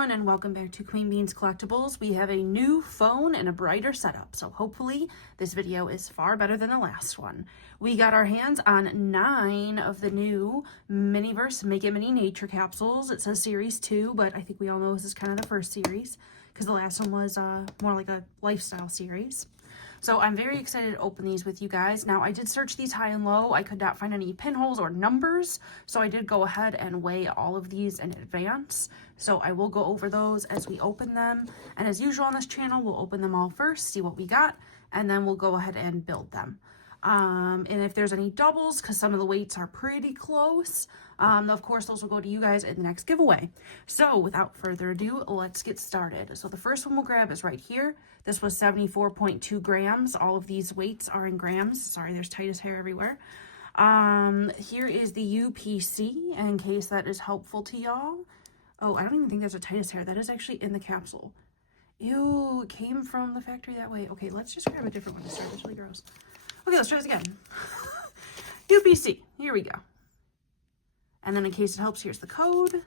everyone, and welcome back to Queen Beans Collectibles. We have a new phone and a brighter setup, so hopefully this video is far better than the last one. We got our hands on 9 of the new Miniverse Make It Mini Nature capsules. It says Series 2, but I think we all know this is kind of the first series because the last one was more like a lifestyle series. So I'm very excited to open these with you guys. Now, I did search these high and low. I could not find any pinholes or numbers, so I did go ahead and weigh all of these in advance. So I will go over those as we open them. And as usual on this channel, we'll open them all first, see what we got, and then we'll go ahead and build them. And if there's any doubles, because some of the weights are pretty close, of course, those will go to you guys in the next giveaway. So without further ado, let's get started. So the first one we'll grab is right here. This was 74.2 grams. All of these weights are in grams. Sorry, there's Titus hair everywhere. Here is the UPC, in case that is helpful to y'all. Oh, I don't even think there's a Titus hair. That is actually in the capsule. Ew, it came from the factory that way. Okay, let's just grab a different one to start. It's really gross. Okay, let's try this again. UPC, here we go. And then in case it helps, here's the code.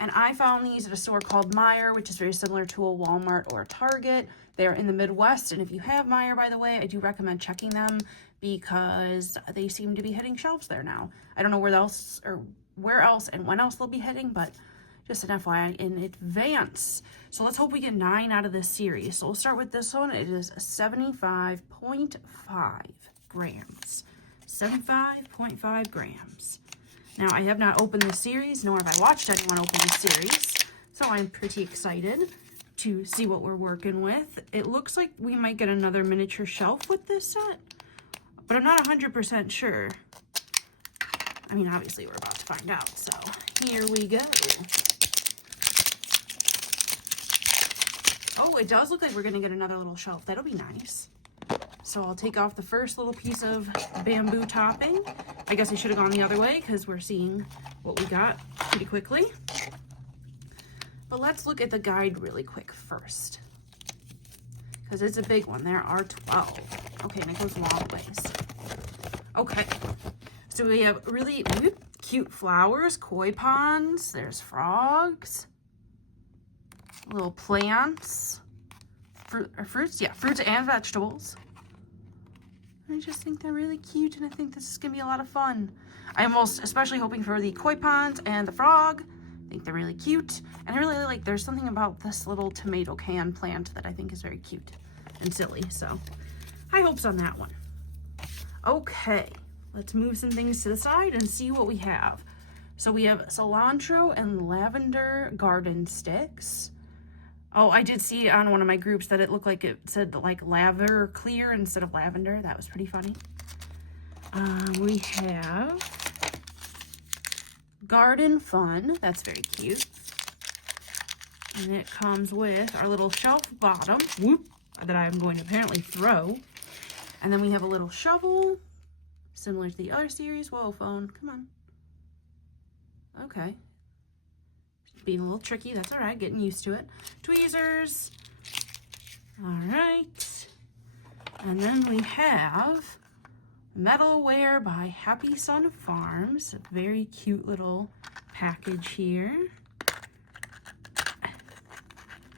And I found these at a store called Meijer, which is very similar to a Walmart or a Target. They're in the Midwest, and if you have Meijer, by the way, I do recommend checking them because they seem to be hitting shelves there now. I don't know where else and when else they'll be hitting, but just an FYI in advance. So let's hope we get 9 out of this series. So we'll start with this one. It is 75.5 grams. 75.5 grams. Now, I have not opened this series, nor have I watched anyone open this series, so I'm pretty excited to see what we're working with. It looks like we might get another miniature shelf with this set, but I'm not 100% sure. I mean, obviously, we're about to find out, so here we go. Oh, it does look like we're going to get another little shelf. That'll be nice. So I'll take off the first little piece of bamboo topping. I guess I should have gone the other way because we're seeing what we got pretty quickly. But let's look at the guide really quick first, because it's a big one. There are 12. Okay, and it goes long ways. Okay, so we have really cute flowers, koi ponds, there's frogs, little plants, fruits and vegetables. I just think they're really cute, and I think this is gonna be a lot of fun. I'm especially hoping for the koi ponds and the frog. I think they're really cute, and I really like, there's something about this little tomato can plant that I think is very cute and silly, so high hopes on that one. Okay, let's move some things to the side and see what we have. So we have cilantro and lavender garden sticks. Oh, I did see on one of my groups that it looked like it said like lavender clear instead of lavender. That was pretty funny. We have garden fun. That's very cute. And it comes with our little shelf bottom that I'm going to apparently throw. And then we have a little shovel, similar to the other series. Whoa, phone, come on. Okay. Being a little tricky, that's all right, getting used to it. Tweezers. All right. And then we have Metalware by Happy Sun Farms. A very cute little package here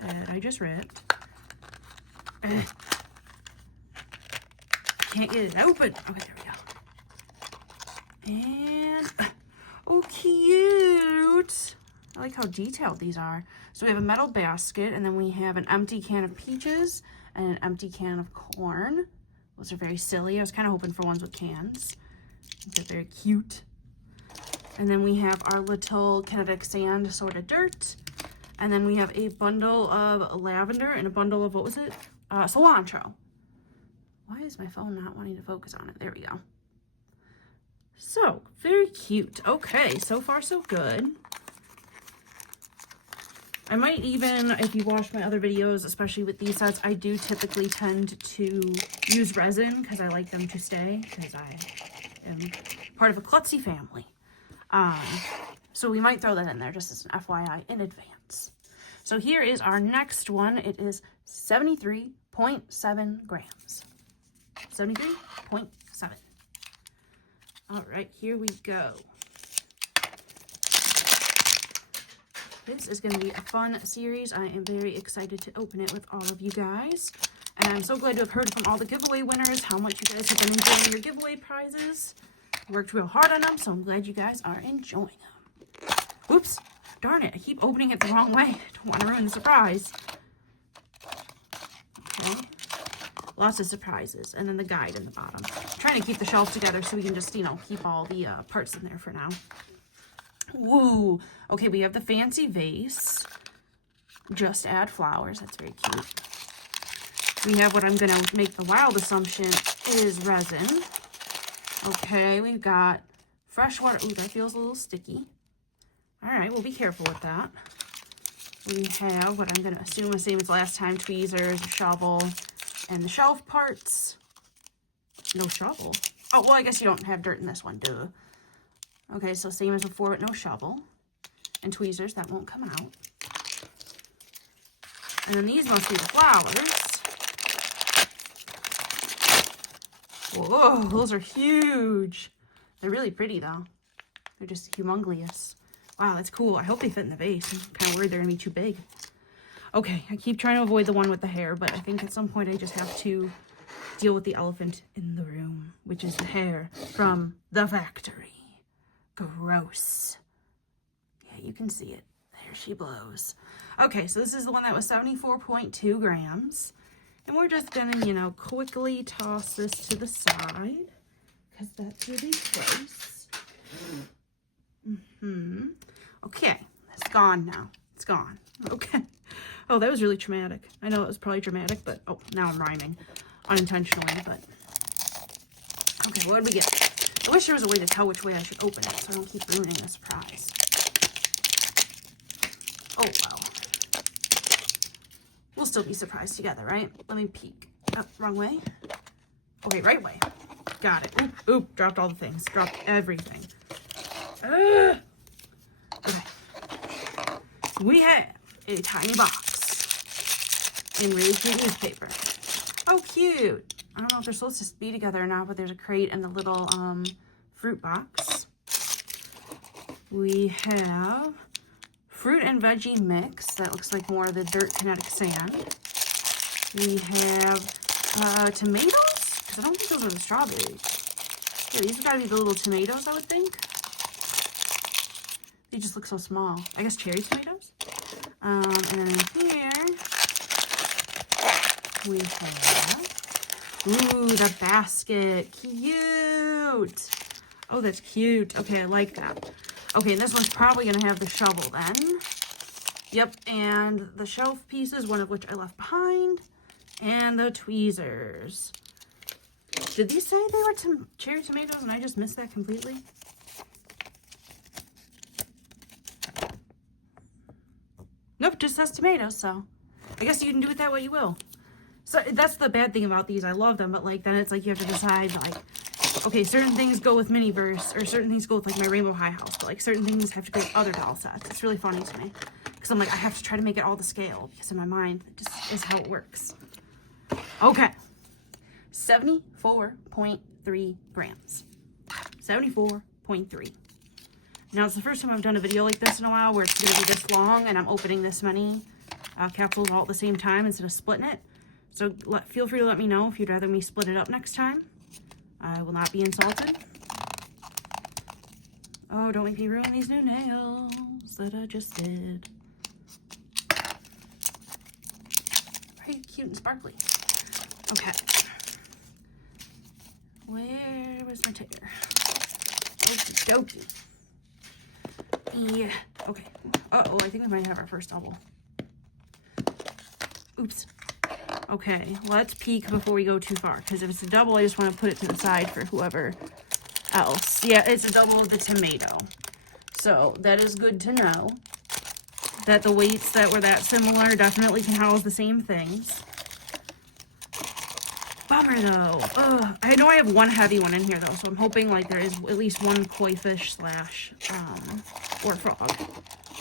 that I just ripped. Can't get it open. Okay, there we go. And, oh, cute. I like how detailed these are. So we have a metal basket, and then we have an empty can of peaches and an empty can of corn. Those are very silly. I was kind of hoping for ones with cans. They're very cute. And then we have our little kinetic sand sort of dirt. And then we have a bundle of lavender and a bundle of, what was it? Cilantro. Why is my phone not wanting to focus on it? There we go. So, very cute. Okay, so far so good. I might even, if you watch my other videos, especially with these sets, I do typically tend to use resin because I like them to stay, because I am part of a klutzy family. So we might throw that in there just as an FYI in advance. So here is our next one. It is 73.7 grams. 73.7. All right, here we go. This is going to be a fun series. I am very excited to open it with all of you guys. And I'm so glad to have heard from all the giveaway winners how much you guys have been enjoying your giveaway prizes. Worked real hard on them, so I'm glad you guys are enjoying them. Oops, darn it, I keep opening it the wrong way. I don't want to ruin the surprise. Okay, lots of surprises, and then the guide in the bottom. I'm trying to keep the shelf together so we can just, you know, keep all the parts in there for now. Woo! Okay, we have the fancy vase. Just add flowers. That's very cute. We have what I'm going to make the wild assumption is resin. Okay, we've got fresh water. Ooh, that feels a little sticky. All right, we'll be careful with that. We have what I'm going to assume the same as last time, tweezers, a shovel, and the shelf parts. No shovel. Oh, well, I guess you don't have dirt in this one, duh. Okay, so same as before, but no shovel. And tweezers, that won't come out. And then these must be the flowers. Whoa, those are huge. They're really pretty, though. They're just humongous. Wow, that's cool. I hope they fit in the vase. I'm kind of worried they're going to be too big. Okay, I keep trying to avoid the one with the hair, but I think at some point I just have to deal with the elephant in the room, which is the hair from the factory. Gross. Yeah, you can see it. There she blows. Okay, so this is the one that was 74.2 grams. And we're just gonna, you know, quickly toss this to the side, because that's really close. Okay, it's gone now. It's gone. Okay. Oh, that was really traumatic. I know it was probably dramatic, but, oh, now I'm rhyming. Unintentionally, but. Okay, what did we get? I wish there was a way to tell which way I should open it, so I don't keep ruining the surprise. Oh, well. We'll still be surprised together, right? Let me peek. Oh, wrong way. Okay, right way. Got it. Oop, oop, dropped all the things. Dropped everything. Okay. We have a tiny box in really cute newspaper. Oh, cute. I don't know if they're supposed to be together or not, but there's a crate and a little fruit box. We have fruit and veggie mix. That looks like more of the dirt kinetic sand. We have tomatoes? Because I don't think those are the strawberries. Yeah, these have got to be the little tomatoes, I would think. They just look so small. I guess cherry tomatoes? And then in here, we have, ooh, the basket. Cute. Oh, that's cute. Okay, I like that. Okay, and this one's probably going to have the shovel then. Yep, and the shelf pieces, one of which I left behind. And the tweezers. Did these say they were cherry tomatoes and I just missed that completely? Nope, just says tomatoes, so I guess you can do with that what you will. So that's the bad thing about these. I love them, but like then it's like you have to decide like, okay, certain things go with Miniverse, or certain things go with like my Rainbow High House, but like certain things have to go with other doll sets. It's really funny to me because I'm like, I have to try to make it all the scale because in my mind it just is how it works. Okay, 74.3 grams. 74.3. Now it's the first time I've done a video like this in a while where it's gonna be this long and I'm opening this many capsules all at the same time instead of splitting it. So feel free to let me know if you'd rather me split it up next time. I will not be insulted. Oh, don't make me ruin these new nails that I just did. Very cute and sparkly. Okay. Where was my ticker? Okie dokie. Yeah. Okay. Uh-oh, I think we might have our first double. Oops. Okay, let's peek before we go too far, because if it's a double, I just want to put it to the side for whoever else. Yeah, it's a double of the tomato. So that is good to know that the weights that were that similar definitely can house the same things. Bummer though. Ugh. I know I have one heavy one in here though, so I'm hoping like there is at least one koi fish slash or frog.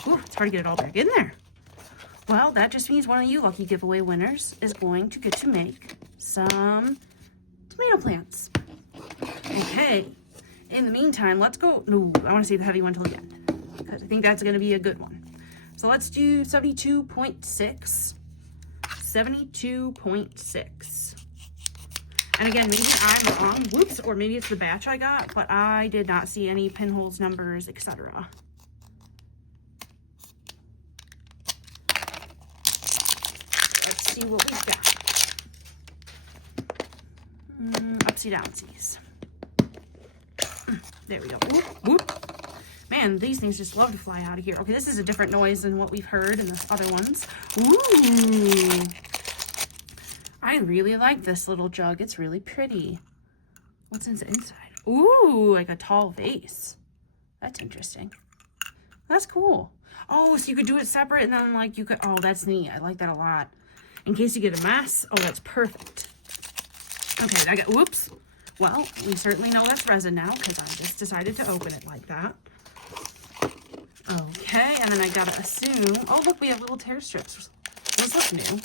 Ooh, it's hard to get it all back in there. Well, that just means one of you lucky giveaway winners is going to get to make some tomato plants. Okay. In the meantime, let's go. No, I want to save the heavy one till the end because I think that's going to be a good one. So let's do 72.6. 72.6. And again, maybe I'm wrong, whoops, or maybe it's the batch I got, but I did not see any pinholes, numbers, etc. Let's see what we've got. Upsy downsies. There we go. Whoop, whoop. Man, these things just love to fly out of here. Okay, this is a different noise than what we've heard in the other ones. Ooh. I really like this little jug. It's really pretty. What's inside? Ooh, like a tall vase. That's interesting. That's cool. Oh, so you could do it separate and then like you could, oh, that's neat. I like that a lot. In case you get a mess. Oh, that's perfect. Okay, I got, whoops. Well, we certainly know that's resin now because I just decided to open it like that. Okay, and then I gotta assume, oh look, we have little tear strips. Those look new.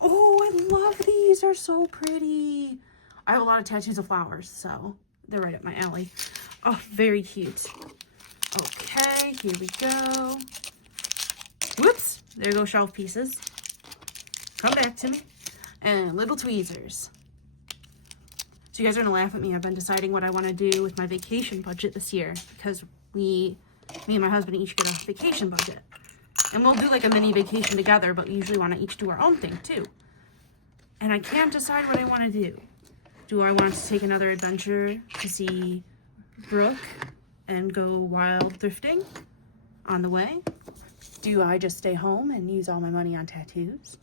Oh, I love these. They're so pretty. I have a lot of tattoos of flowers, so they're right up my alley. Oh, very cute. Okay, here we go. Whoops, there go shelf pieces. Come back to me. And little tweezers. So you guys are gonna laugh at me. I've been deciding what I want to do with my vacation budget this year because me and my husband each get a vacation budget. And we'll do like a mini vacation together, but we usually want to each do our own thing too. And I can't decide what I want to do. Do I want to take another adventure to see Brooke and go wild thrifting on the way? Do I just stay home and use all my money on tattoos?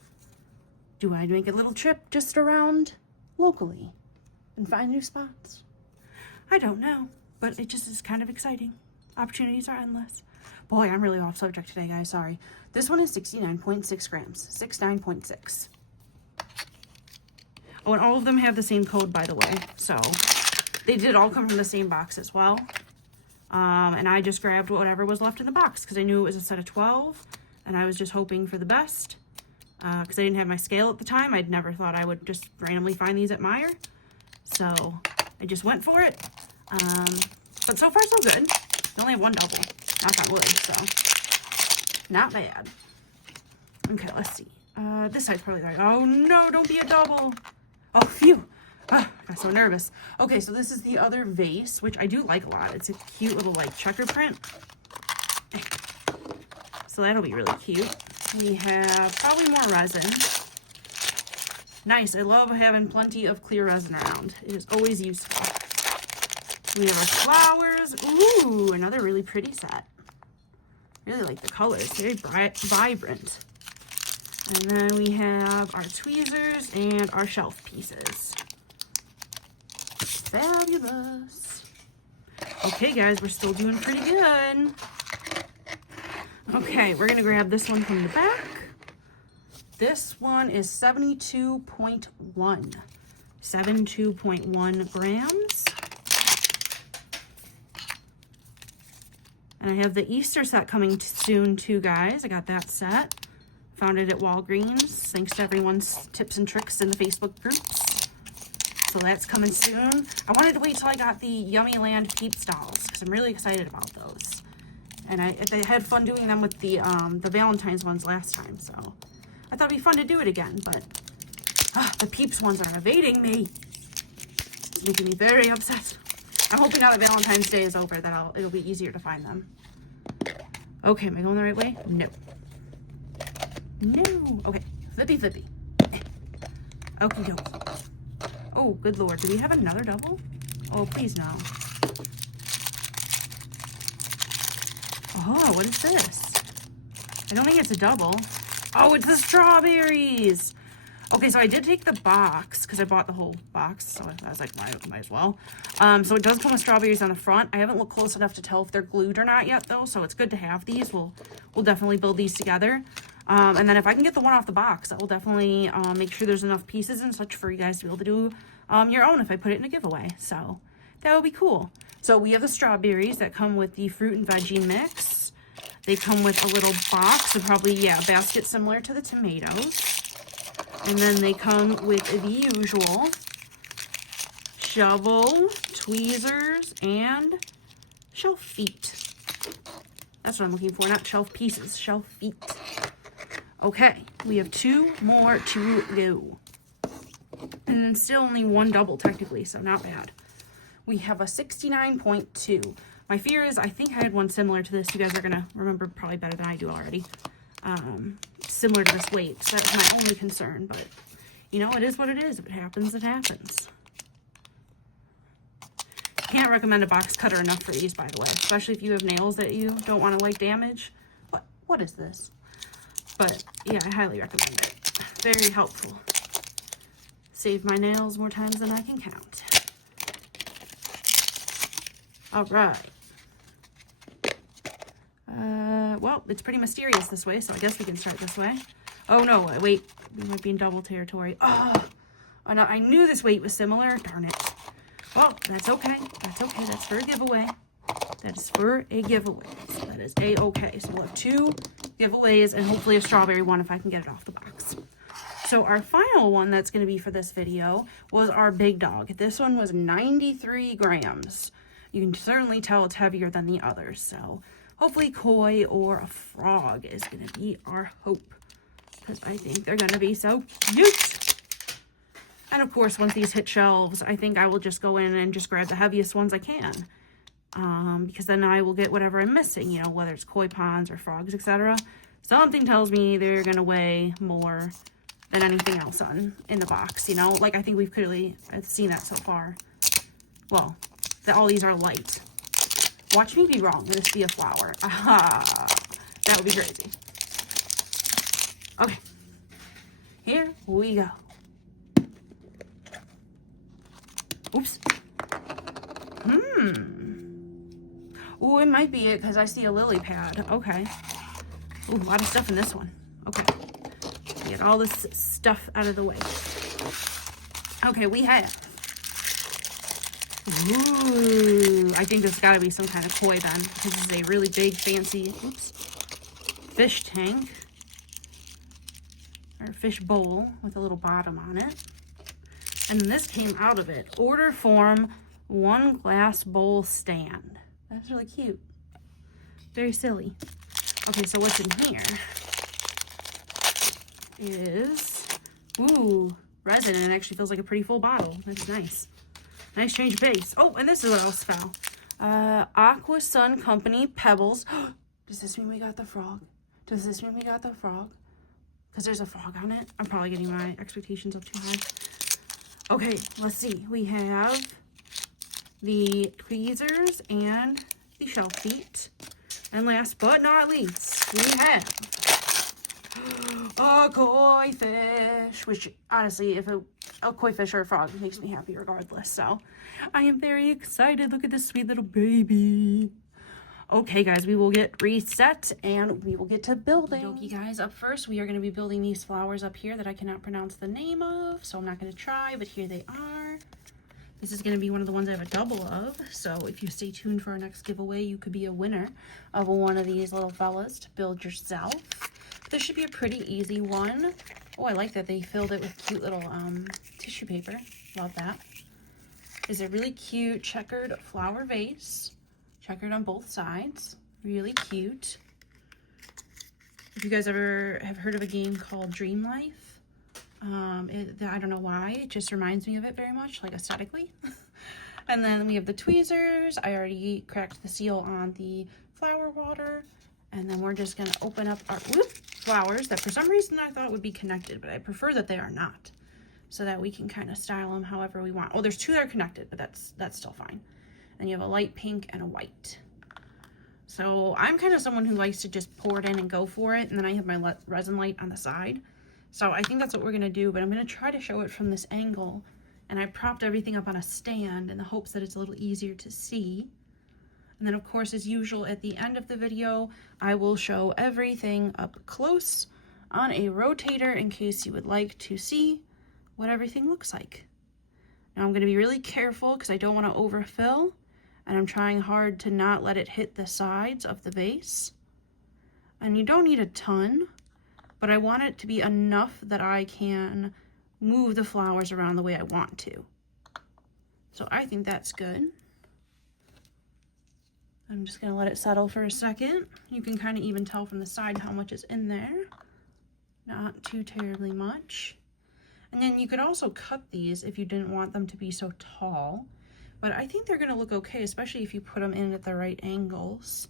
Do I make a little trip just around locally and find new spots? I don't know, but it just is kind of exciting. Opportunities are endless. Boy, I'm really off subject today, guys. Sorry. This one is 69.6 grams. 69.6. Oh, and all of them have the same code, by the way. So they did all come from the same box as well. And I just grabbed whatever was left in the box because I knew it was a set of 12. And I was just hoping for the best. Because I didn't have my scale at the time. I'd never thought I would just randomly find these at Meijer. So I just went for it. But so far, so good. I only have one double. Knock on wood, so not bad. Okay, let's see. This side's probably right. Oh no, don't be a double. Oh, phew. I got so nervous. Okay, so this is the other vase, which I do like a lot. It's a cute little like checker print. So that'll be really cute. We have probably more resin. Nice. I love having plenty of clear resin around. It is always useful. We have our flowers. Ooh, another really pretty set. Really like the colors. Very bright, vibrant. And then we have our tweezers and our shelf pieces. Fabulous. Okay, guys, we're still doing pretty good. Okay, we're going to grab this one from the back. This one is 72.1. 72.1 grams. And I have the Easter set coming soon too, guys. I got that set. Found it at Walgreens. Thanks to everyone's tips and tricks in the Facebook groups. So that's coming soon. I wanted to wait till I got the Yummy Land Peeps dolls because I'm really excited about those. And I had fun doing them with the Valentine's ones last time, so I thought it'd be fun to do it again. But the Peeps ones are evading me. It's making me very upset. I'm hoping now that Valentine's Day is over that it'll be easier to find them. Okay, am I going the right way? No. No. Okay, flippy flippy. Okie dokie. Oh, good lord. Do we have another double? Oh, please no. Oh, what is this? I don't think it's a double. Oh, it's the strawberries. Okay, so I did take the box because I bought the whole box, so I was like, might as well. So it does come with strawberries on the front. I haven't looked close enough to tell if they're glued or not yet, though, so it's good to have these. We'll definitely build these together. And then if I can get the one off the box, I will definitely make sure there's enough pieces and such for you guys to be able to do your own if I put it in a giveaway. So that would be cool. So we have the strawberries that come with the fruit and veggie mix. They come with a little box, so probably, yeah, a basket similar to the tomatoes. And then they come with the usual shovel, tweezers, and shelf feet. That's what I'm looking for, not shelf pieces, shelf feet. Okay, we have 2 more to go. And still only 1 double technically, so not bad. We have a 69.2. My fear is I think I had one similar to this. You guys are going to remember probably better than I do already. Similar to this weight, so that's my only concern. But, you know, it is what it is. If it happens, it happens. Can't recommend a box cutter enough for these, by the way. Especially if you have nails that you don't want to, like, damage. What is this? But, yeah, I highly recommend it. Very helpful. Save my nails more times than I can count. All right. Well, it's pretty mysterious this way, so I guess we can start this way. Oh, no, wait. We might be in double territory. Oh, no, I knew this weight was similar. Darn it. Well, that's okay. That's okay. That's for a giveaway. That is for a giveaway. So that is a-okay. So we'll have 2 giveaways and hopefully a strawberry one if I can get it off the box. So our final one that's going to be for this video was our big dog. This one was 93 grams. You can certainly tell it's heavier than the others. So hopefully koi or a frog is going to be our hope. Because I think they're going to be so cute. And of course, once these hit shelves, I think I will just go in and just grab the heaviest ones I can. Because then I will get whatever I'm missing, you know, whether it's koi ponds or frogs, etc. Something tells me they're going to weigh more than anything else in the box, you know? Like, I think we've clearly seen that so far. Well, that all these are light. Watch me be wrong. This be a flower. Aha! That would be crazy. Okay. Here we go. Oops. Oh, it might be it because I see a lily pad. Okay. Ooh, a lot of stuff in this one. Okay. Get all this stuff out of the way. Okay, we have. Ooh, I think there's got to be some kind of koi then. This is a really big, fancy, fish tank. Or fish bowl with a little bottom on it. And then this came out of it. Order form 1 glass bowl stand. That's really cute. Very silly. Okay, so what's in here is, ooh, resin, and it actually feels like a pretty full bottle. That's nice. Nice change of base. Oh, and this is what else fell. Aqua Sun Company Pebbles. Does this mean we got the frog? Does this mean we got the frog? Because there's a frog on it. I'm probably getting my expectations up too high. Okay, let's see. We have the tweezers and the shelf feet. And last but not least, we have a koi fish, which honestly, if a koi fish or a frog makes me happy regardless. So I am very excited. Look at this sweet little baby. Okay, guys, we will get reset and we will get to building. Okay, guys, up first, we are going to be building these flowers up here that I cannot pronounce the name of, so I'm not going to try, but here they are. This is going to be one of the ones I have a double of, so if you stay tuned for our next giveaway, you could be a winner of one of these little fellas to build yourself. This should be a pretty easy one. Oh, I like that they filled it with cute little tissue paper. Love that. It's a really cute checkered flower vase. Checkered on both sides. Really cute. If you guys ever have heard of a game called Dream Life, I don't know why. It just reminds me of it very much, like aesthetically. And then we have the tweezers. I already cracked the seal on the flower water. And then we're just going to open up our flowers that for some reason I thought would be connected, but I prefer that they are not. So that we can kind of style them however we want. Oh, there's 2 that are connected, but that's still fine. And you have a light pink and a white. So I'm kind of someone who likes to just pour it in and go for it. And then I have my resin light on the side. So I think that's what we're going to do. But I'm going to try to show it from this angle. And I propped everything up on a stand in the hopes that it's a little easier to see. And then, of course, as usual, at the end of the video, I will show everything up close on a rotator in case you would like to see what everything looks like. Now I'm going to be really careful because I don't want to overfill. And I'm trying hard to not let it hit the sides of the vase. And you don't need a ton, but I want it to be enough that I can move the flowers around the way I want to. So I think that's good. I'm just gonna let it settle for a second. You can kind of even tell from the side how much is in there. Not too terribly much. And then you could also cut these if you didn't want them to be so tall. But I think they're gonna look okay, especially if you put them in at the right angles.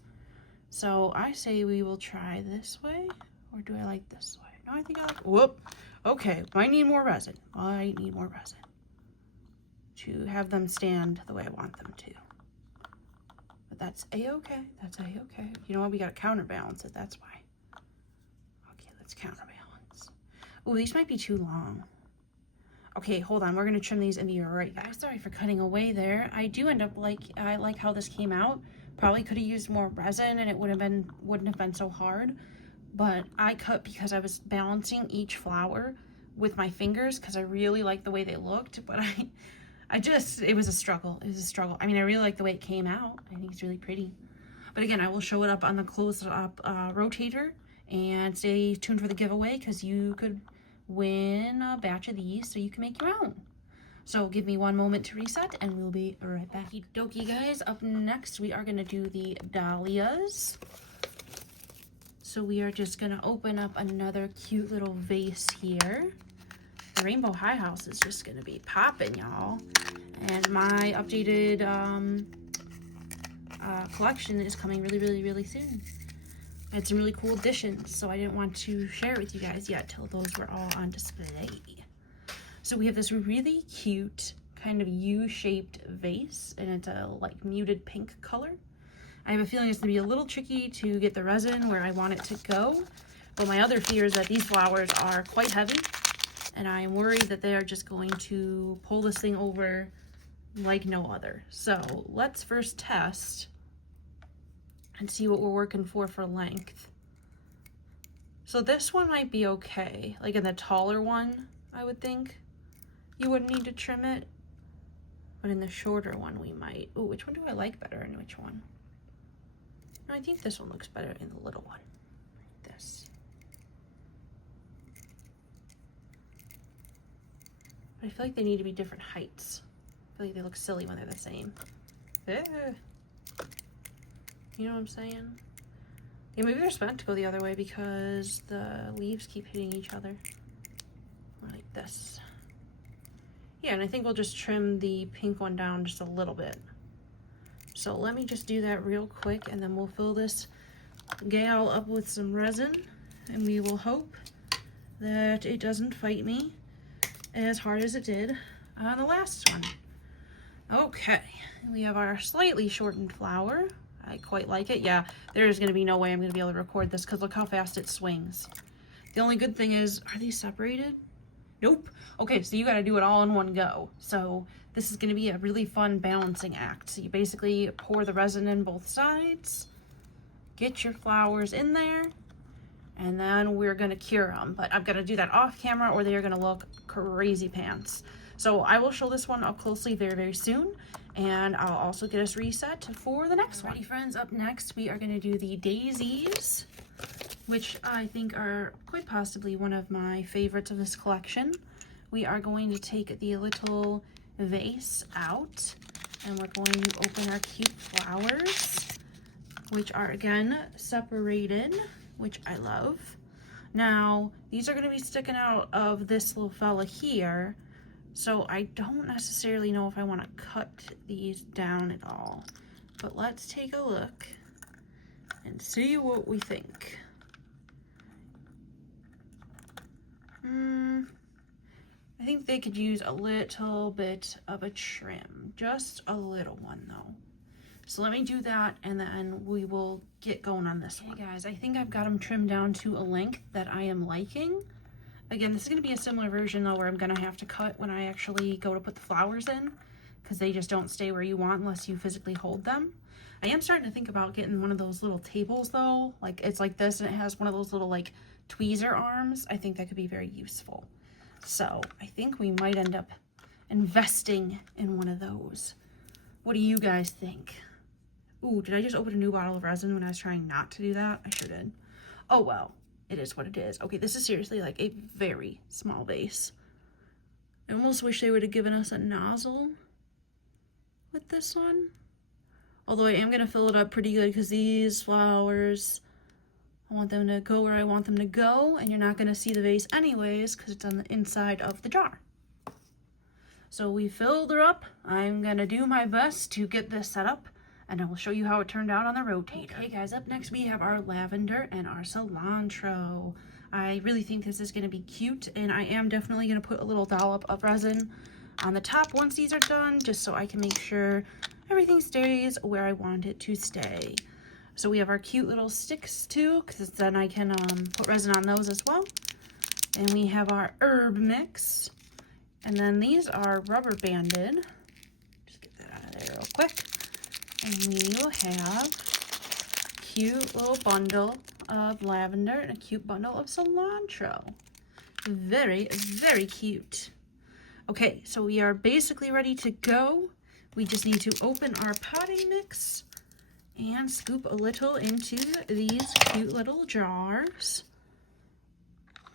So I say we will try this way, or do I like this way? No, I think I like, whoop. Okay, might need more resin. Might need more resin to have them stand the way I want them to. But that's a-okay, that's a-okay. You know what, we gotta counterbalance it, that's why. Okay, let's counterbalance. Oh, these might be too long. Okay, hold on, we're gonna trim these and be right back. Sorry for cutting away there. I do end up I like how this came out. Probably could have used more resin and it wouldn't have been so hard. But I cut because I was balancing each flower with my fingers because I really liked the way they looked, but it was a struggle. It was a struggle. I mean, I really like the way it came out. I think it's really pretty. But again, I will show it up on the close-up rotator, and stay tuned for the giveaway because you could win a batch of these so you can make your own. So give me one moment to reset and we'll be right back. Okie dokie, guys. Up next, we are going to do the dahlias. So we are just going to open up another cute little vase here. The Rainbow High House is just going to be popping, y'all. And my updated collection is coming really soon. I had some really cool additions, so I didn't want to share it with you guys yet till those were all on display. So we have this really cute kind of U-shaped vase, and it's a like muted pink color. I have a feeling it's going to be a little tricky to get the resin where I want it to go, but my other fear is that these flowers are quite heavy, and I am worried that they are just going to pull this thing over like no other. So let's first test and see what we're working for length. So this one might be okay. Like in the taller one, I would think you wouldn't need to trim it, but in the shorter one we might. Oh, which one do I like better and which one? No, I think this one looks better in the little one. Like this. But I feel like they need to be different heights. I feel like they look silly when they're the same. You know what I'm saying? Yeah, maybe they're meant to go the other way because the leaves keep hitting each other. Like this. Yeah, and I think we'll just trim the pink one down just a little bit. So let me just do that real quick, and then we'll fill this gal up with some resin, and we will hope that it doesn't fight me as hard as it did on the last one. Okay, we have our slightly shortened flower. I quite like it. Yeah, there's going to be no way I'm going to be able to record this because look how fast it swings. The only good thing is, are these separated? Nope. Okay, so you got to do it all in one go. So this is going to be a really fun balancing act. So you basically pour the resin in both sides, get your flowers in there, and then we're going to cure them. But I've got to do that off camera or they're going to look crazy pants. So I will show this one up closely very soon, and I'll also get us reset for the next one. Alrighty, friends, up next we are going to do the daisies, which I think are quite possibly one of my favorites of this collection. We are going to take the little vase out, and we're going to open our cute flowers, which are again separated, which I love. Now, these are going to be sticking out of this little fella here, so I don't necessarily know if I want to cut these down at all. But let's take a look and see what we think. I think they could use a little bit of a trim. Just a little one though. So let me do that and then we will get going on this one. Hey guys, I think I've got them trimmed down to a length that I am liking. Again, this is going to be a similar version though where I'm going to have to cut when I actually go to put the flowers in because they just don't stay where you want unless you physically hold them. I am starting to think about getting one of those little tables though. Like it's like this and it has one of those little like tweezer arms. I think that could be very useful. So I think we might end up investing in one of those. What do you guys think? Ooh, did I just open a new bottle of resin when I was trying not to do that? I sure did. Oh well. It is what it is. Okay, this is seriously like a very small vase. I almost wish they would have given us a nozzle with this one. Although I am going to fill it up pretty good because these flowers, I want them to go where I want them to go, and you're not going to see the vase anyways because it's on the inside of the jar. So we filled her up. I'm going to do my best to get this set up, and I will show you how it turned out on the rotator. Okay guys, up next we have our lavender and our cilantro. I really think this is going to be cute, and I am definitely going to put a little dollop of resin on the top once these are done, just so I can make sure everything stays where I want it to stay. So we have our cute little sticks too, because then I can put resin on those as well. And we have our herb mix. And then these are rubber banded. Just get that out of there real quick. And we have a cute little bundle of lavender and a cute bundle of cilantro. Very, very cute. Okay, so we are basically ready to go. We just need to open our potting mix and scoop a little into these cute little jars.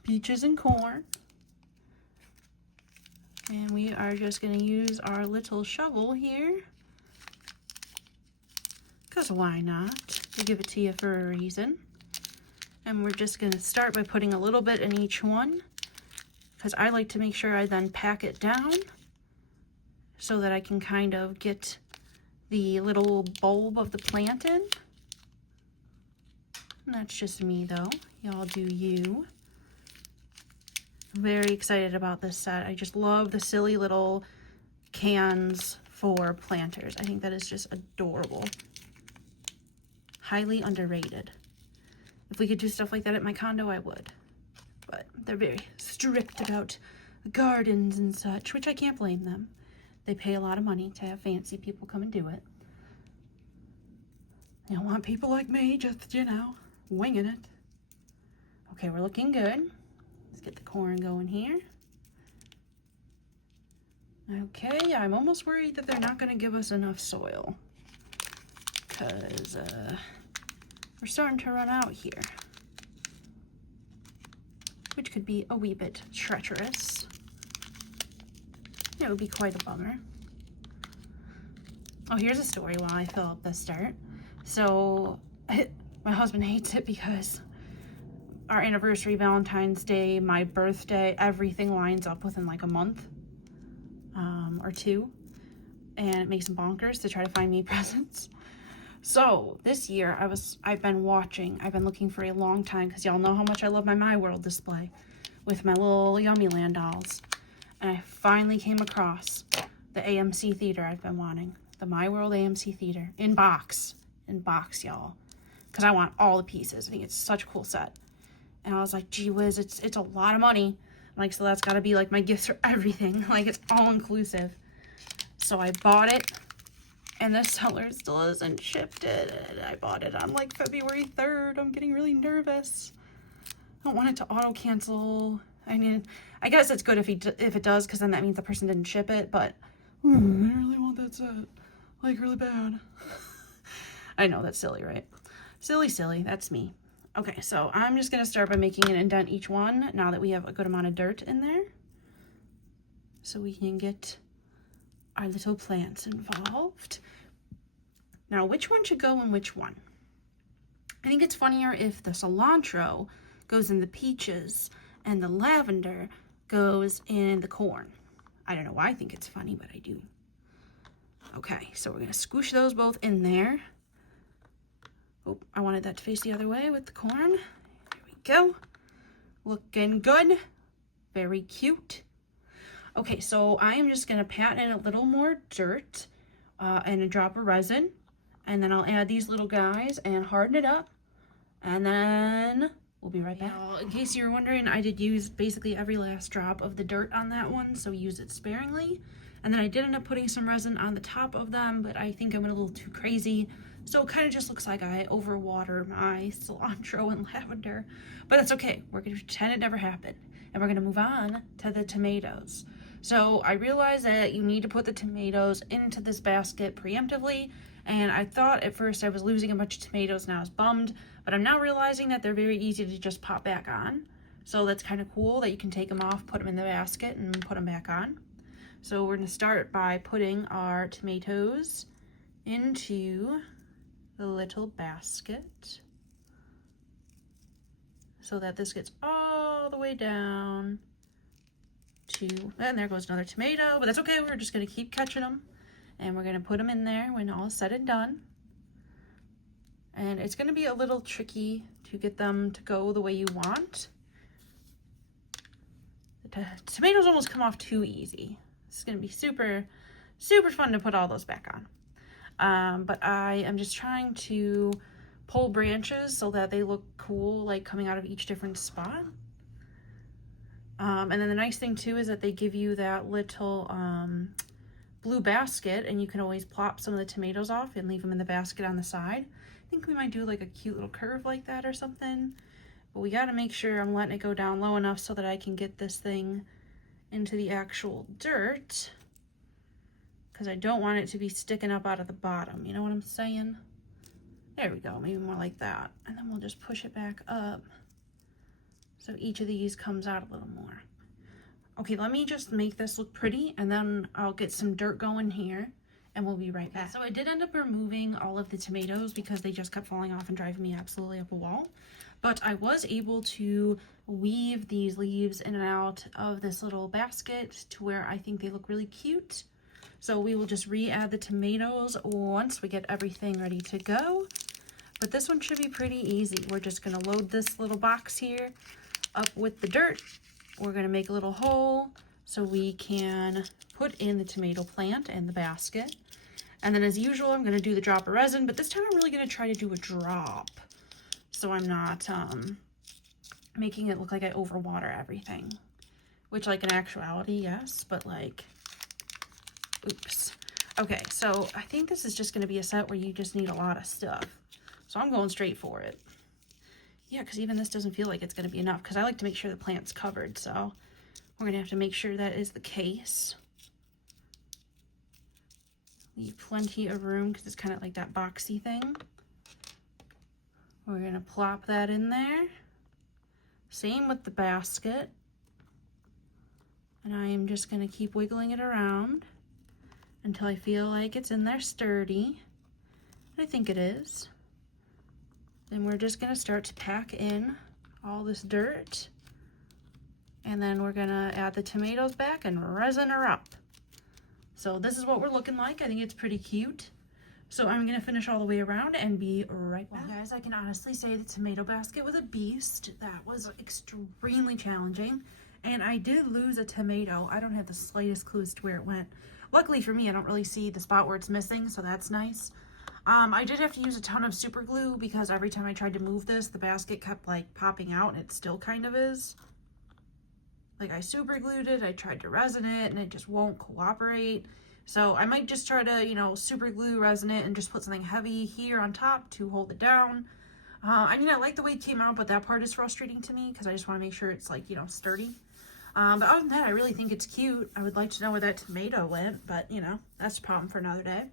Peaches and corn. And we are just going to use our little shovel here. Because why not? We'll give it to you for a reason. And we're just going to start by putting a little bit in each one. Because I like to make sure I then pack it down so that I can kind of get the little bulb of the plant in. And that's just me though. Y'all do you. I'm very excited about this set. I just love the silly little cans for planters. I think that is just adorable. Highly underrated. If we could do stuff like that at my condo, I would. But they're very strict about gardens and such, which I can't blame them. They pay a lot of money to have fancy people come and do it. You don't want people like me just, you know, winging it. Okay, we're looking good. Let's get the corn going here. Okay, I'm almost worried that they're not going to give us enough soil. Because we're starting to run out here. Which could be a wee bit treacherous. It would be quite a bummer. Oh, here's a story while I fill up this dirt. So, my husband hates it because our anniversary, Valentine's Day, my birthday, everything lines up within like a month or two. And it makes him bonkers to try to find me presents. So, this year, I've been looking for a long time because y'all know how much I love my My World display with my little Yummyland dolls. And I finally came across the AMC theater I've been wanting. The My World AMC theater. In box, y'all. Because I want all the pieces. I think it's such a cool set. And I was like, gee whiz, it's a lot of money. Like, so that's got to be like my gifts for everything. Like, it's all inclusive. So I bought it. And the seller still hasn't shipped it. I bought it on like February 3rd. I'm getting really nervous. I don't want it to auto cancel. I mean, I guess it's good if it does, because then that means the person didn't ship it, but I really want that set, like really bad. I know, that's silly, right? Silly, that's me. Okay, so I'm just going to start by making an indent each one now that we have a good amount of dirt in there. So we can get our little plants involved. Now, which one should go in which one? I think it's funnier if the cilantro goes in the peaches and the lavender goes in the corn. I don't know why I think it's funny, but I do. Okay, so we're going to squish those both in there. Oh, I wanted that to face the other way with the corn. There we go. Looking good. Very cute. Okay, so I am just going to pat in a little more dirt and a drop of resin. And then I'll add these little guys and harden it up. And then we'll be right back. In case you were wondering, I did use basically every last drop of the dirt on that one, so use it sparingly. And then I did end up putting some resin on the top of them, but I think I went a little too crazy. So it kind of just looks like I overwater my cilantro and lavender. But that's okay. We're going to pretend it never happened. And we're going to move on to the tomatoes. So I realized that you need to put the tomatoes into this basket preemptively. And I thought at first I was losing a bunch of tomatoes and I was bummed. But I'm now realizing that they're very easy to just pop back on. So that's kind of cool that you can take them off, put them in the basket, and put them back on. So we're going to start by putting our tomatoes into the little basket so that this gets all the way down to, and there goes another tomato, but that's okay. We're just going to keep catching them, and we're going to put them in there when all is said and done. And it's going to be a little tricky to get them to go the way you want. The tomatoes almost come off too easy. It's going to be super, super fun to put all those back on. But I am just trying to pull branches so that they look cool, like coming out of each different spot. And then the nice thing too is that they give you that little blue basket, and you can always plop some of the tomatoes off and leave them in the basket on the side. I think we might do like a cute little curve like that or something. But we got to make sure I'm letting it go down low enough so that I can get this thing into the actual dirt, because I don't want it to be sticking up out of the bottom. You know what I'm saying? There we go. Maybe more like that. And then we'll just push it back up so each of these comes out a little more. Okay, let me just make this look pretty, and then I'll get some dirt going here, and we'll be right back. So I did end up removing all of the tomatoes because they just kept falling off and driving me absolutely up a wall. But I was able to weave these leaves in and out of this little basket to where I think they look really cute. So we will just re-add the tomatoes once we get everything ready to go. But this one should be pretty easy. We're just gonna load this little box here up with the dirt. We're gonna make a little hole so we can put in the tomato plant and the basket. And then as usual, I'm gonna do the drop of resin, but this time I'm really gonna try to do a drop, so I'm not making it look like I overwater everything. Which, like, in actuality, yes, but like, oops. Okay, so I think this is just gonna be a set where you just need a lot of stuff. So I'm going straight for it. Yeah, because even this doesn't feel like it's gonna be enough, because I like to make sure the plant's covered, so we're gonna have to make sure that is the case. Leave plenty of room because it's kind of like that boxy thing. We're gonna plop that in there. Same with the basket. And I am just gonna keep wiggling it around until I feel like it's in there sturdy. I think it is. Then we're just gonna start to pack in all this dirt. And then we're gonna add the tomatoes back and resin her up. So this is what we're looking like. I think it's pretty cute. So I'm gonna finish all the way around and be right back. Well, guys, I can honestly say the tomato basket was a beast. That was extremely challenging. And I did lose a tomato. I don't have the slightest clue as to where it went. Luckily for me, I don't really see the spot where it's missing, so that's nice. I did have to use a ton of super glue because every time I tried to move this, the basket kept like popping out, and it still kind of is. Like, I super glued it, I tried to resin it, and it just won't cooperate. So I might just try to, you know, super glue, resin it, and just put something heavy here on top to hold it down. I mean, I like the way it came out, but that part is frustrating to me because I just want to make sure it's, like, you know, sturdy. But other than that, I really think it's cute. I would like to know where that tomato went, but, you know, that's a problem for another day.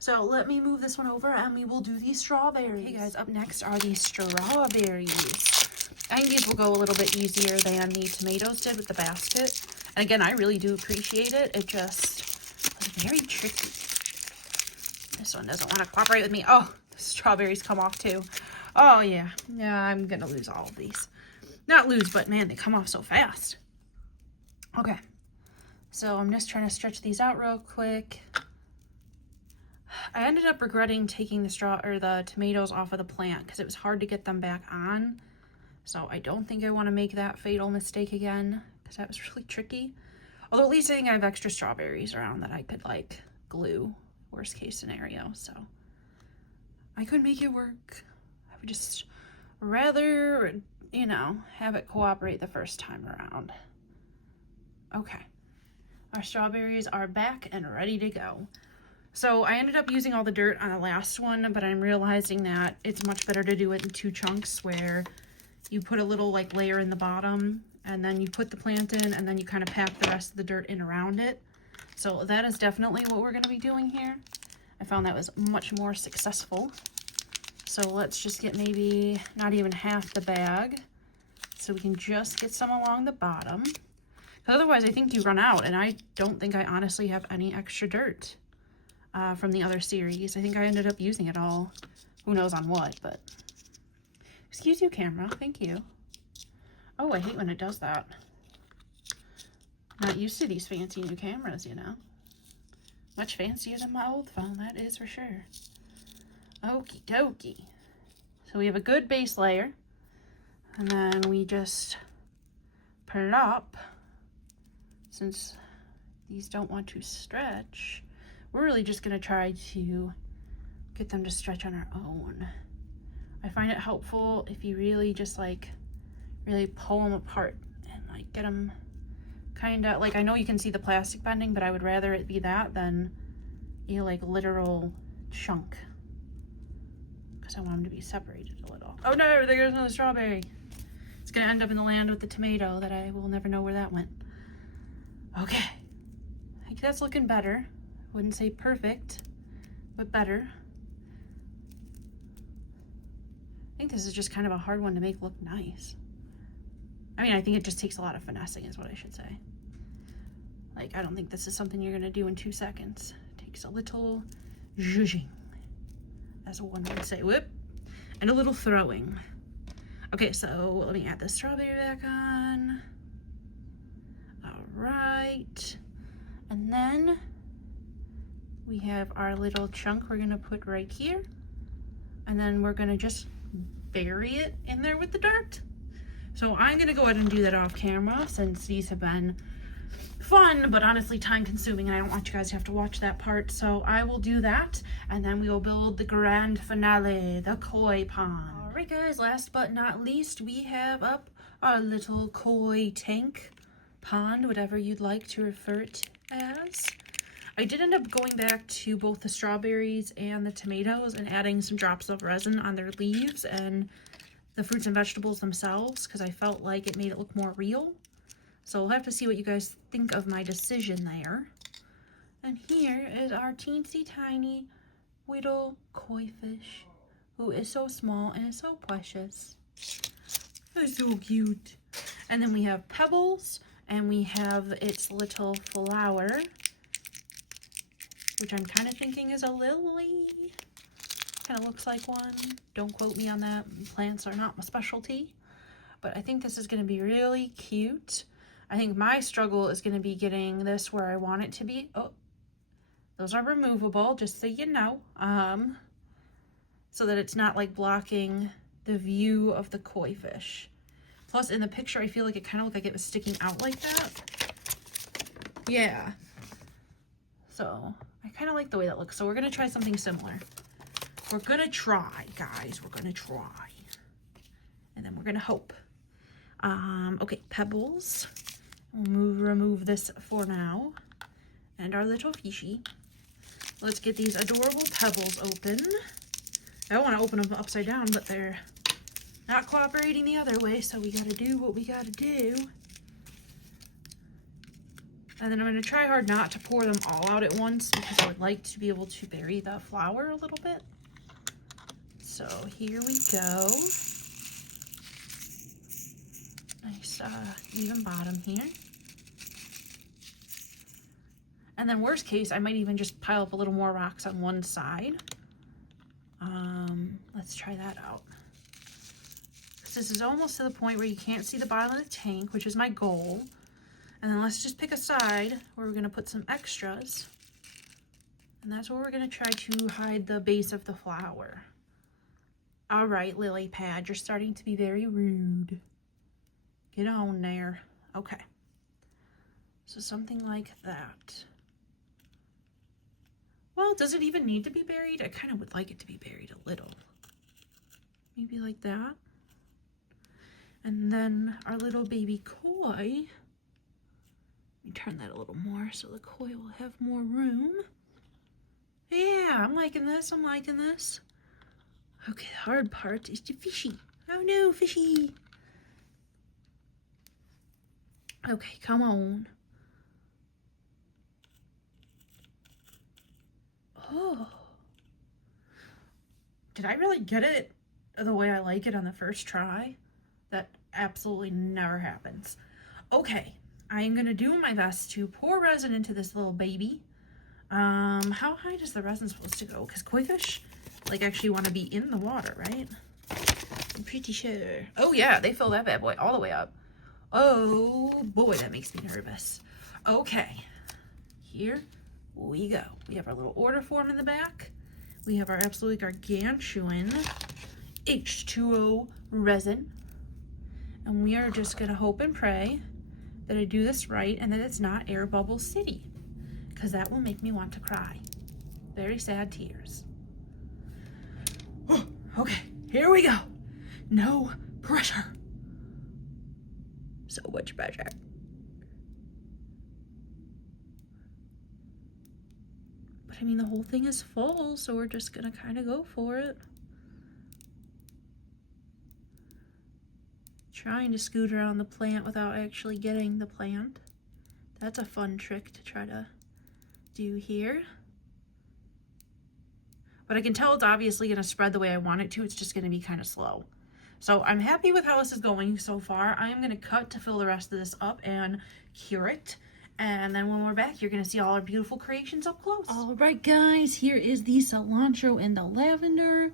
So let me move this one over and we will do these strawberries. Okay, guys, up next are these strawberries. I think these will go a little bit easier than the tomatoes did with the basket. And again, I really do appreciate it. It just was very tricky. This one doesn't want to cooperate with me. Oh, the strawberries come off too. Oh, yeah. Yeah, I'm going to lose all of these. Not lose, but man, they come off so fast. Okay. So I'm just trying to stretch these out real quick. I ended up regretting taking the tomatoes off of the plant because it was hard to get them back on. So I don't think I want to make that fatal mistake again because that was really tricky. Although at least I think I have extra strawberries around that I could like glue, worst case scenario. So I could make it work. I would just rather, you know, have it cooperate the first time around. Okay. Our strawberries are back and ready to go. So I ended up using all the dirt on the last one, but I'm realizing that it's much better to do it in 2 chunks where you put a little like layer in the bottom and then you put the plant in and then you kind of pack the rest of the dirt in around it. So that is definitely what we're going to be doing here. I found that was much more successful. So let's just get maybe not even half the bag so we can just get some along the bottom. Otherwise I think you run out, and I don't think I honestly have any extra dirt. from the other series. I think I ended up using it all. Who knows on what, but... Excuse you, camera. Thank you. Oh, I hate when it does that. Not used to these fancy new cameras, you know. Much fancier than my old phone, that is for sure. Okie dokie. So we have a good base layer. And then we just plop. Since these don't want to stretch, we're really just going to try to get them to stretch on our own. I find it helpful if you really just like really pull them apart and like get them kind of like, I know you can see the plastic bending, but I would rather it be that than a like literal chunk, because I want them to be separated a little. Oh no, there goes another strawberry. It's gonna end up in the land with the tomato that I will never know where that went. Okay, I think that's looking better. Wouldn't say perfect, but better. I think this is just kind of a hard one to make look nice. I mean, I think it just takes a lot of finessing is what I should say. Like, I don't think this is something you're gonna do in 2 seconds. It takes a little zhuzhing, as one would say, whoop, and a little throwing. Okay, so let me add the strawberry back on. All right, and then we have our little chunk we're gonna put right here, and then we're gonna just bury it in there with the dirt. So I'm gonna go ahead and do that off camera since these have been fun, but honestly time consuming, and I don't want you guys to have to watch that part. So I will do that, and then we will build the grand finale, the koi pond. All right guys, last but not least, we have up our little koi tank, pond, whatever you'd like to refer it as. I did end up going back to both the strawberries and the tomatoes and adding some drops of resin on their leaves and the fruits and vegetables themselves, because I felt like it made it look more real. So we'll have to see what you guys think of my decision there. And here is our teensy tiny little koi fish, who is so small and is so precious. It's so cute. And then we have Pebbles, and we have its little flower, which I'm kind of thinking is a lily. Kind of looks like one. Don't quote me on that. Plants are not my specialty. But I think this is going to be really cute. I think my struggle is going to be getting this where I want it to be. Oh, those are removable, just so you know. So that it's not like blocking the view of the koi fish. Plus, in the picture, I feel like it kind of looked like it was sticking out like that. Yeah. So I kind of like the way that looks. So we're going to try something similar. We're going to try, guys. We're going to try. And then we're going to hope. Okay, Pebbles. We'll remove this for now. And our little fishy. Let's get these adorable Pebbles open. I don't want to open them upside down, but they're not cooperating the other way, so we got to do what we got to do. And then I'm going to try hard not to pour them all out at once, because I would like to be able to bury the flower a little bit. So here we go. Nice even bottom here. And then worst case, I might even just pile up a little more rocks on one side. Let's try that out. This is almost to the point where you can't see the bottom of the tank, which is my goal. And then let's just pick a side where we're going to put some extras. And that's where we're going to try to hide the base of the flower. All right, lily pad, you're starting to be very rude. Get on there. Okay. So something like that. Well, does it even need to be buried? I kind of would like it to be buried a little. Maybe like that. And then our little baby koi. Let me turn that a little more so the koi will have more room. Yeah, I'm liking this. I'm liking this. Okay, the hard part is the fishy. Oh no, fishy. Okay, come on. Oh. Did I really get it the way I like it on the first try? That absolutely never happens. Okay, I am going to do my best to pour resin into this little baby. How high does the resin supposed to go? Because koi fish, like, actually want to be in the water, right? I'm pretty sure. Oh, yeah, they fill that bad boy all the way up. Oh, boy, that makes me nervous. Okay, here we go. We have our little order form in the back. We have our absolutely gargantuan H2O resin. And we are just going to hope and pray that I do this right and that it's not Air Bubble City, because that will make me want to cry. Very sad tears. Oh, okay, here we go. No pressure. So much pressure. But I mean, the whole thing is full, so we're just gonna kind of go for it. Trying to scoot around the plant without actually getting the plant. That's a fun trick to try to do here. But I can tell it's obviously going to spread the way I want it to. It's just going to be kind of slow. So I'm happy with how this is going so far. I am going to cut to fill the rest of this up and cure it. And then when we're back, you're going to see all our beautiful creations up close. All right, guys, here is the cilantro and the lavender.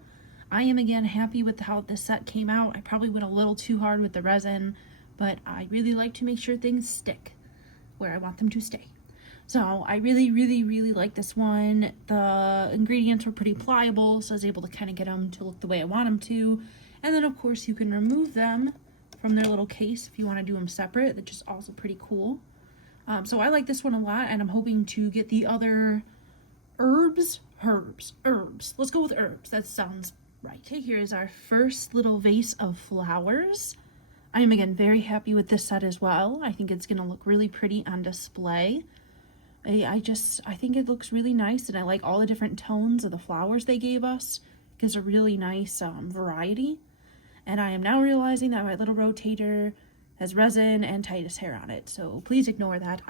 I am, again, happy with how this set came out. I probably went a little too hard with the resin, but I really like to make sure things stick where I want them to stay. So I really, really, really like this one. The ingredients were pretty pliable, so I was able to kind of get them to look the way I want them to. And then, of course, you can remove them from their little case if you want to do them separate. That's just also pretty cool. So I like this one a lot, and I'm hoping to get the other herbs. Let's go with herbs. That sounds right. Okay, here is our first little vase of flowers. I am, again, very happy with this set as well. I think it's going to look really pretty on display. I think it looks really nice, and I like all the different tones of the flowers they gave us. It gives a really nice variety. And I am now realizing that my little rotator has resin and Titus hair on it, so please ignore that.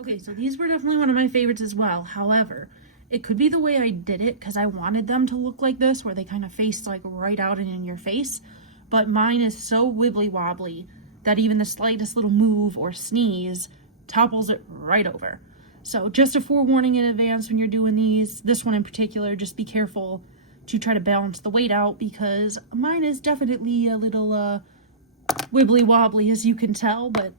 Okay, so these were definitely one of my favorites as well. However, it could be the way I did it, because I wanted them to look like this, where they kind of face like right out and in your face. But mine is so wibbly wobbly that even the slightest little move or sneeze topples it right over. So just a forewarning in advance when you're doing these, this one in particular, just be careful to try to balance the weight out, because mine is definitely a little wibbly wobbly, as you can tell, but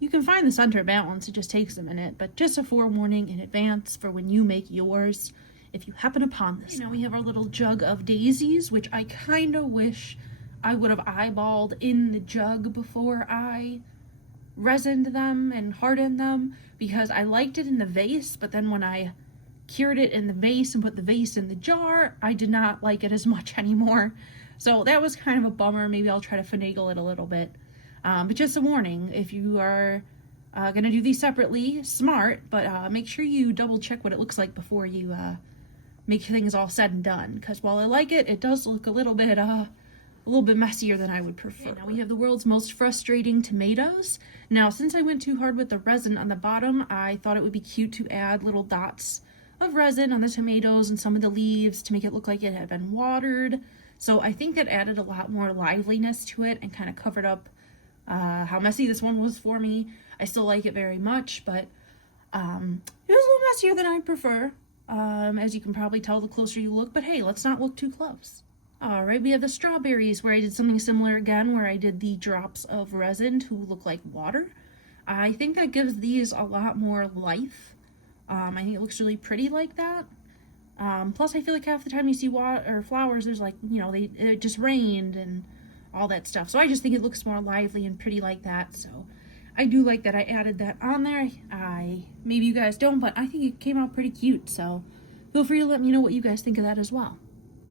you can find the center balance. It just takes a minute, but just a forewarning in advance for when you make yours, if you happen upon this. We have our little jug of daisies, which I kind of wish I would have eyeballed in the jug before I resined them and hardened them, because I liked it in the vase, but then when I cured it in the vase and put the vase in the jar, I did not like it as much anymore. So that was kind of a bummer. Maybe I'll try to finagle it a little bit. But just a warning, if you are going to do these separately, smart, but make sure you double check what it looks like before you make things all said and done. Because while I like it, it does look a little bit messier than I would prefer. Okay, now we have the world's most frustrating tomatoes. Now, since I went too hard with the resin on the bottom, I thought it would be cute to add little dots of resin on the tomatoes and some of the leaves to make it look like it had been watered. So I think that added a lot more liveliness to it and kind of covered up how messy this one was for me. I still like it very much, but it was a little messier than I'd prefer, as you can probably tell the closer you look, but hey, let's not look too close. All right, we have the strawberries, where I did something similar again, where I did the drops of resin to look like water. I think that gives these a lot more life. I think it looks really pretty like that. Plus, I feel like half the time you see water or flowers, there's like, it just rained and all that stuff. So I just think it looks more lively and pretty like that. So I do like that I added that on there. Maybe you guys don't, but I think it came out pretty cute. So feel free to let me know what you guys think of that as well.